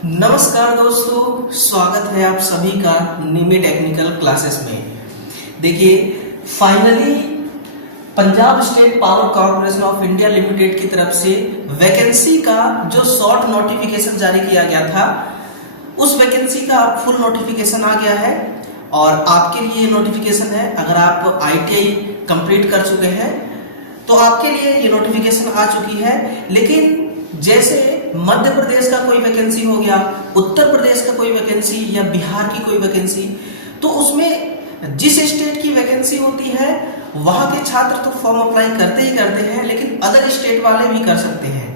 नमस्कार दोस्तों, स्वागत है आप सभी का निमी टेक्निकल क्लासेस में। देखिए, finally Punjab state power corporation of India limited की तरफ से वैकेंसी का जो शॉर्ट नोटिफिकेशन जारी किया गया था, उस वैकेंसी का फुल नोटिफिकेशन आ गया है और आपके लिए ये नोटिफिकेशन है। अगर आप ITI कंप्लीट कर चुके हैं तो आपके लिए ये नोटिफिकेशन आ चुकी है। लेकिन जैसे मध्य प्रदेश का कोई वैकेंसी हो गया, उत्तर प्रदेश का कोई वैकेंसी या बिहार की कोई वैकेंसी, तो उसमें जिस स्टेट की वैकेंसी होती है वहां के छात्र तो फॉर्म अप्लाई करते ही करते हैं, लेकिन अदर स्टेट वाले भी कर सकते हैं।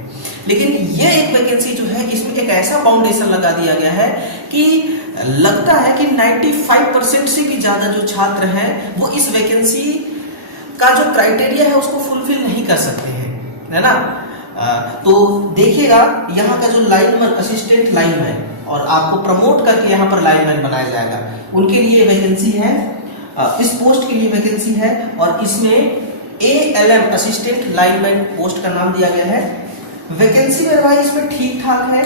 लेकिन ये एक वैकेंसी जो है, इसमें एक ऐसा फाउंडेशन लगा दिया गया है कि लगता है कि 95% से भी ज्यादा जो छात्र हैं वो इस वैकेंसी का जो क्राइटेरिया है उसको फुलफिल नहीं कर सकते हैं, है ना। तो देखिएगा, यहाँ का जो लाइनमैन, असिस्टेंट लाइनमैन, और आपको प्रमोट करके यहाँ पर लाइनमैन बनाया जाएगा, उनके लिए वैकेंसी है। इस पोस्ट के लिए वैकेंसी है और इसमें ALM असिस्टेंट लाइनमैन पोस्ट का नाम दिया गया है। वैकेंसी मेरे भाई इसमें ठीक ठाक है।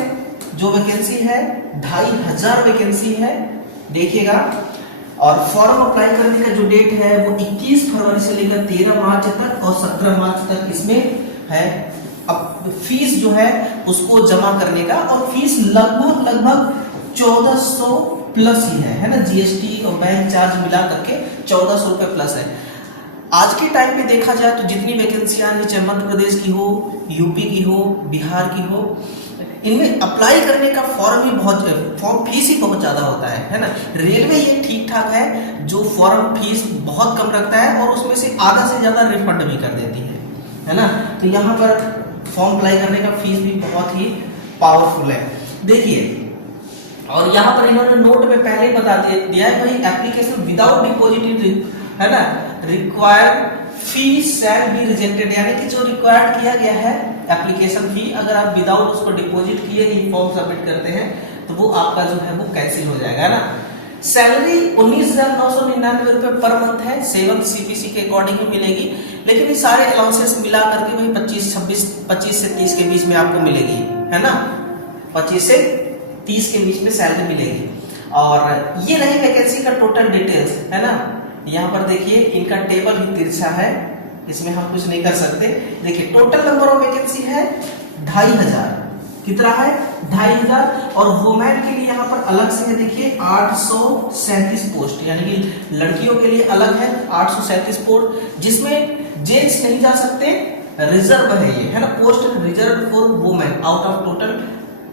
जो वैकेंसी है 2500 वैकेंसी है, देखिएगा। और फॉर्म अप्लाई करने का जो डेट है वो 21 फरवरी से लेकर 13 मार्च तक और 17 मार्च तक इसमें है। अब फीस जो है उसको जमा करने का, और फीस लगभग 1400 प्लस ही है ना। GST और बैंक चार्ज मिला करके 1400 रुपए प्लस है। आज के टाइम में देखा जाए तो जितनी वैकेंसियां हैं, चाहे मध्य प्रदेश की हो, यूपी की हो, बिहार की हो, इनमें अप्लाई करने का फॉर्म फीस ही बहुत ज्यादा होता है ना। रेलवे ये ठीक ठाक है, जो फॉर्म फीस बहुत कम रखता है और उसमें से आधा से ज्यादा रिफंड भी कर देती है ना। तो यहाँ पर फॉर्म अप्लाई करने का फीस भी बहुत ही पावरफुल है, देखिए। और यहाँ पर इन्होंने नोट में पहले ही बता दिया है भाई, एप्लीकेशन विदाउट डिपॉजिट, है ना, required fee shall be rejected, यानी कि जो रिक्वायर्ड किया गया है एप्लीकेशन फी, अगर आप विदाउट उसको डिपॉजिट किए ही फॉर्म सबमिट करते हैं तो वो आपका जो है वो कैंसिल हो जाएगा ना। सैलरी 19,999 रुपए पर मंथ है, 7th CPC के अकॉर्डिंग ही मिलेगी। लेकिन ये सारे अलाउंसेस मिला करके वही 25 से 30 के बीच में आपको मिलेगी, है ना। 25 से 30 के बीच में सैलरी मिलेगी। और ये रही वैकेंसी का टोटल डिटेल्स, है ना। यहाँ पर देखिए, इनका टेबल ही तिरछा है, इसमें हम कुछ नहीं कर सकते। देखिए, टोटल नंबर ऑफ वैकेंसी है 2500। कितना है? 2500। और वुमेन के लिए यहाँ पर अलग से है, देखिए 837 पोस्ट, यानी कि लड़कियों के लिए अलग है 837 पोस्ट, जिसमें जेंट्स नहीं जा सकते, रिजर्व है ये, है ना। Post reserve for women out of total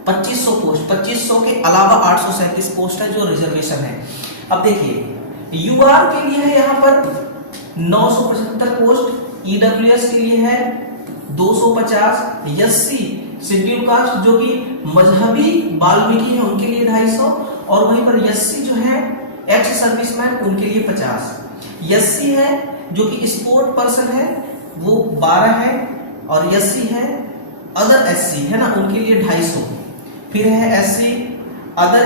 2500 post, 2500 के अलावा 837 पोस्ट है जो रिजर्वेशन है। अब देखिए, UR के लिए है यहाँ पर 975 पोस्ट, EWS के लिए है 250, SC शेड्यूल कास्ट जो कि मजहबी वाल्मीकि है उनके लिए 250, और वहीं पर SC जो है एक्स सर्विसमैन उनके लिए 50, SC है जो कि स्पोर्ट पर्सन है वो 12 है, और SC है अदर SC, है ना, उनके लिए 250। फिर है SC अदर,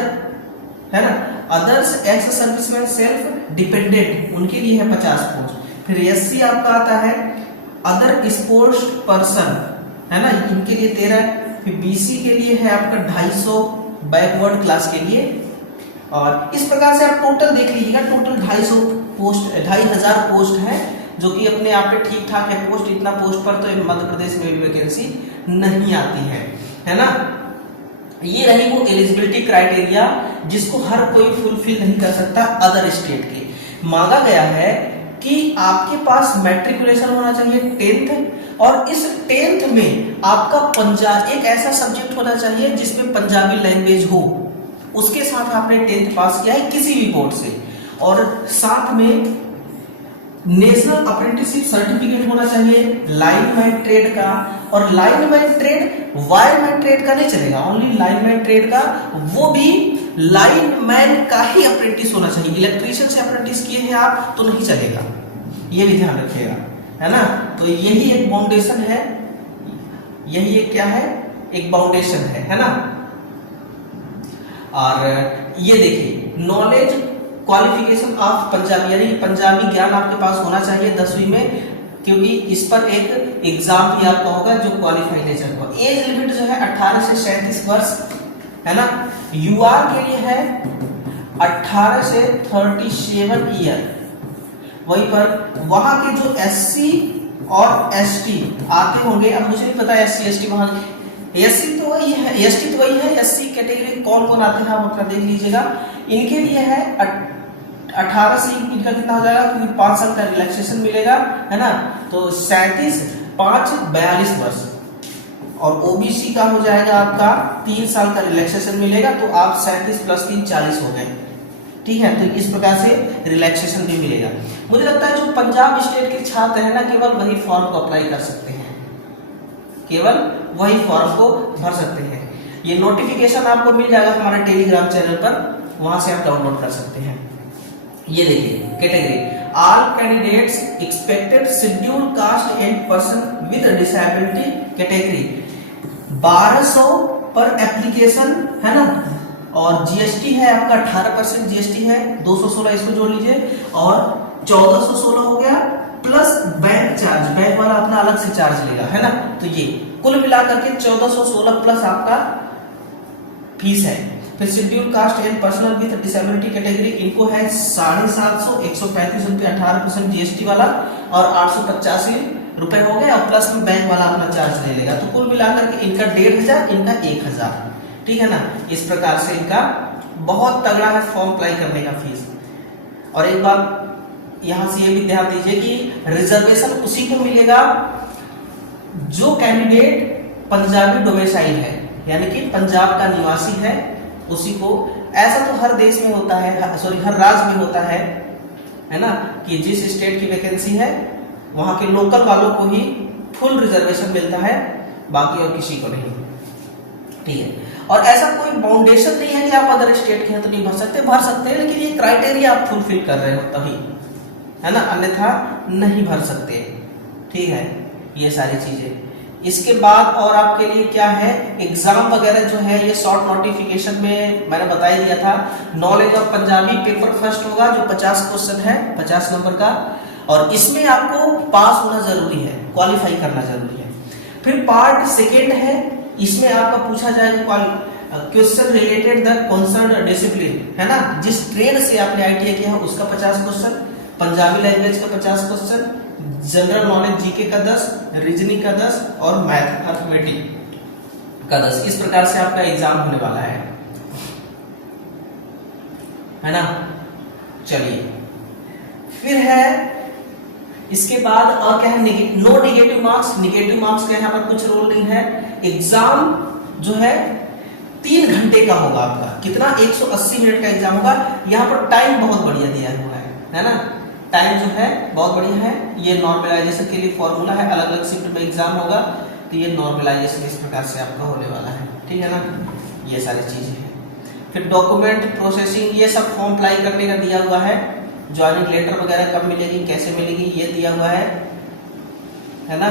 है ना, others ex serviceman self dependent, उनके लिए है 50 पोस्ट। फिर SC आपका आता है अदर स्पोर्ट्स पर्सन, है ना, इनके लिए 13। फिर BC के लिए है आपका 250 बैकवर्ड क्लास के लिए। और इस प्रकार से आप टोटल देख लीजिएगा, टोटल 250 पोस्ट, 2500 पोस्ट है, जो कि अपने आप में ठीक ठाक है पोस्ट। इतना पोस्ट पर तो मध्य प्रदेश में भी वैकेंसी नहीं आती है ना। ये रही वो एलिजिबिलिटी क्राइटेरिया जिसको हर कोई फुलफिल नहीं कर सकता अदर स्टेट के। मांगा गया है कि आपके पास मैट्रिकुलेशन होना चाहिए 10th, और इस 10th में आपका पंजाब एक ऐसा सब्जेक्ट होना चाहिए जिसमें पंजाबी लैंग्वेज हो, उसके साथ आपने 10th पास किया है किसी भी बोर्ड से, और साथ में नेशनल अप्रेंटिसशिप सर्टिफिकेट होना चाहिए लाइनमैन ट्रेड का। और लाइनमैन ट्रेड वायरमैन ट्रेड का नहीं चलेगा, ओनली लाइनमैन ट्रेड का, वो भी लाइनमैन का ही अप्रेंटिस होना चाहिए। इलेक्ट्रीशियन से अप्रेंटिस किए हैं आप तो नहीं चलेगा, ये भी ध्यान रखिएगा, है ना। तो यही एक फाउंडेशन है, यही एक क्या है, एक फाउंडेशन है ना। और ये देखिए, नॉलेज क्वालिफिकेशन ऑफ पंजाबी, यानी पंजाबी ज्ञान आपके पास होना चाहिए 10वीं में, क्योंकि इस पर एक एग्जाम भी आपका होगा जो क्वालिफाई नेचर का। एज लिमिट जो है 18 से 37 वर्ष, है ना। यूआर के लिए है 18 से 37 ईयर। वहीं पर वहां के जो एससी और एसटी आते होंगे, अब मुझे नहीं पता एससी एसटी वहां, एससी तो वही है, एसटी तो वही है, एससी कैटेगरी कौन कौन आते हैं आप अपना देख लीजिएगा। इनके लिए है 18 से इनका कितना हो जाएगा, क्योंकि 5 साल का रिलैक्सेशन मिलेगा, है ना। तो 37 5 42 वर्ष। और ओबीसी का हो जाएगा आपका 3 साल का रिलैक्सेशन मिलेगा, तो आप 37 + 3 40 हो गए, ठीक है। तो इस प्रकार से रिलैक्सेशन भी मिलेगा। मुझे लगता है जो पंजाब स्टेट के छात्र हैं ना, केवल वही फॉर्म को अप्लाई कर सकते हैं, केवल वही फॉर्म को भर सकते हैं। ये नोटिफिकेशन आपको मिल जाएगा हमारे टेलीग्राम चैनल पर, वहां से आप डाउनलोड कर सकते हैं। ये देखिए category, all candidates expected schedule caste and person with disability category 1200 पर एप्लीकेशन, है ना। और जीएसटी है आपका 18% जीएसटी है, 216 इसको जोड़ लीजिए, और 1416 हो गया प्लस बैंक चार्ज, बैंक वाला अपना अलग से चार्ज लेगा, है ना। तो ये कुल मिलाकर के 1416 प्लस आपका फीस है। फिर schedule caste and personal with disability category, इनको है 750, 135 रुपये 18% जीएसटी वाला, और 885 रुपए हो गए, और प्लस में बैंक वाला अपना चार्ज ले लेगा। तो कुल मिलाकर के इनका 1500, इनका 1000, ठीक है ना। इस प्रकार से इनका बहुत तगड़ा है फॉर्म अप्लाई करने का फीस। और एक बात यहां से ये भी ध्यान दीजिए कि रिजर्वेशन उसी को मिलेगा जो कैंडिडेट पंजाबी डोमिसाइल है, यानी कि पंजाब का निवासी है, उसी को। ऐसा तो हर देश में होता है, सॉरी हर राज्य में होता है ना, कि जिस स्टेट की वैकेंसी है वहां के लोकल वालों को ही फुल रिजर्वेशन मिलता है, बाकी और किसी को नहीं, ठीक है। और ऐसा कोई बाउंडेशन नहीं है कि आप अदर स्टेट के हैं तो नहीं भर सकते, भर सकते हैं, लेकिन ये क्राइटेरिया आप फुलफिल कर रहे हो तभी, है ना, अन्यथा नहीं भर सकते, ठीक है। ये सारी चीजें। इसके बाद और आपके लिए क्या है, एग्जाम वगैरह जो है ये शॉर्ट नोटिफिकेशन में मैंने बता ही दिया था। Knowledge of Punjabi paper first होगा, जो 50 क्वेश्चन है, 50 नंबर का, और इसमें आपको पास होना जरूरी है, क्वालिफाई करना जरूरी है। फिर पार्ट सेकेंड है, इसमें आपका पूछा जाएगा question related the concern discipline, है ना। जिस ट्रेड से आपने आईटीआई किया है उसका 50 क्वेश्चन, पंजाबी लैंग्वेज का 50 क्वेश्चन, जनरल नॉलेज जीके का 10, रीजनिंग का 10, और मैथ अर्थमेटिक का 10। इस प्रकार से आपका एग्जाम होने वाला है ना। चलिए फिर है इसके बाद और क्या है, no negative marks. Negative marks का यहाँ पर कुछ रोल नहीं है। एग्जाम जो है 3 घंटे का होगा आपका, कितना 180 मिनट का एग्जाम होगा। यहाँ पर टाइम बहुत बढ़िया दिया हुआ है ना, टाइम जो है बहुत बढ़िया है। ये नॉर्मलाइजेशन के लिए फॉर्मूला है, अलग अलग शिफ्ट में एग्जाम होगा, तो ये नॉर्मलाइजेशन इस प्रकार से आपका होने वाला है, ठीक है ना। ये सारी चीजें हैं। फिर डॉक्यूमेंट प्रोसेसिंग, ये सब फॉर्म अप्लाई करने का दिया हुआ है। ज्वाइनिंग लेटर वगैरह कब मिलेगी, कैसे मिलेगी, ये दिया हुआ है ना।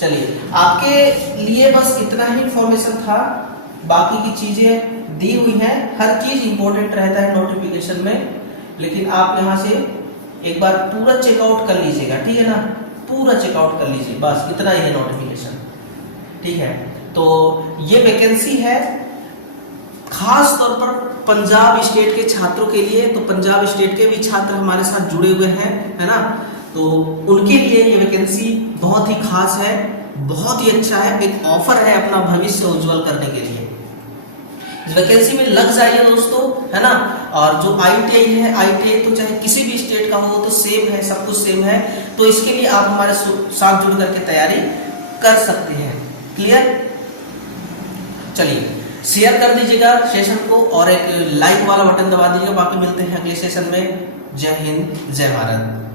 चलिए आपके लिए बस इतना ही इंफॉर्मेशन था, बाकी की चीजें दी हुई हैं। हर चीज इंपॉर्टेंट रहता है नोटिफिकेशन में, लेकिन आप यहाँ से एक बार पूरा चेकआउट कर लीजिएगा, ठीक है ना, पूरा चेकआउट कर लीजिए, बस इतना ही है नोटिफिकेशन, ठीक है। तो ये वैकेंसी है खास तौर पर पंजाब स्टेट के छात्रों के लिए। तो पंजाब स्टेट के भी छात्र हमारे साथ जुड़े हुए हैं, है ना, तो उनके लिए ये वैकेंसी बहुत ही खास है, बहुत ही अच्छा है, एक ऑफर है अपना भविष्य उज्जवल करने के लिए। इस वैकेंसी में लग जाइए दोस्तों, है ना। और जो आईटीआई है, आईटीआई तो चाहे किसी भी स्टेट का हो तो सेम है, सब कुछ सेम है। तो इसके लिए आप हमारे साथ जुड़ करके तैयारी कर सकते हैं। क्लियर? चलिए शेयर कर दीजिएगा सेशन को, और एक लाइक वाला बटन दबा दीजिएगा। बाकी मिलते हैं अगले सेशन में। जय हिंद, जय भारत।